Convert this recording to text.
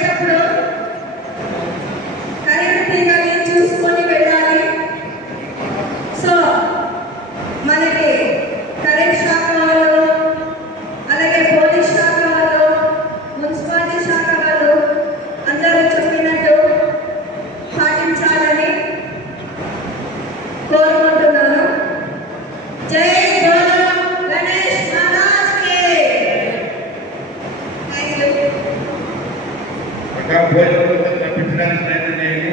వెళ్ళేటప్పుడు కరెంట్ తీగని చూసుకొని వెళ్ళాలి. సో మనకి కరెంట్ శాఖ వాళ్ళు, అలాగే పోలీస్ శాఖ వాళ్ళు, మున్సిపాలిటీ శాఖ వాళ్ళు అందరూ చెప్పినట్టు పాటించాలని కోరుకుంటున్నాను. జై బోలో గణేష్ మహారాజ్ కి. Thank you. భోజనం తప్పించడానికి ప్రయత్నం చేయండి.